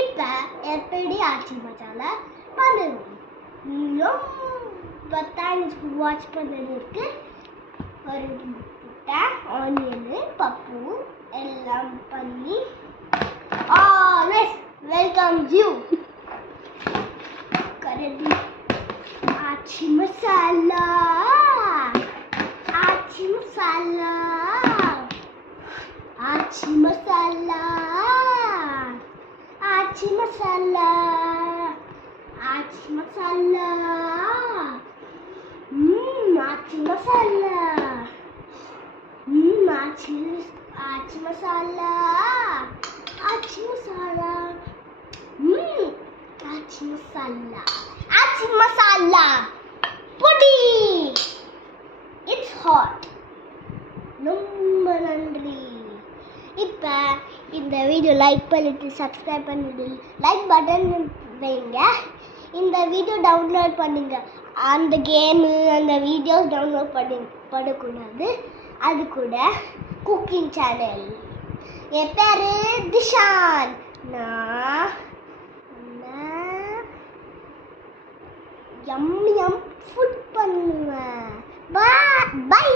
இப்போ எப்படி ஆச்சி மசாலா பண்ணணும்? ரொம்ப தேங்க்ஸ் வாட்ச் பண்ணதுக்கு. ஒரு முட்டை, ஆனியனு, பப்பு எல்லாம் பண்ணி வெல்கம் யூ. கரடி ஆச்சி மசாலா, ஆச்சி மசாலா, ஆச்சி மசாலா, ஆச்சி மசாலா, ஆச்சி மசாலா, ஆச்சி மசாலா, ஆச்சி மசாலா, ஆச்சி மசாலா, ஆச்சி மசாலா, ஆச்சி மசாலா பொடி. It's hot. ரொம்ப நன்றி. இப்போ இந்த வீடியோ லைக் பண்ணிட்டு சப்ஸ்கிரைப் பண்ணிட்டு லைக் பட்டன் வைங்க. இந்த வீடியோ டவுன்லோட் பண்ணுங்க. அந்த கேமு அந்த வீடியோஸ் டவுன்லோட் பண்ணக்கூடாது. அது கூட குக்கிங் சேனல். என் பேர் திஷான். நான் யம் ஃபுட் பண்ணுவேன். பை.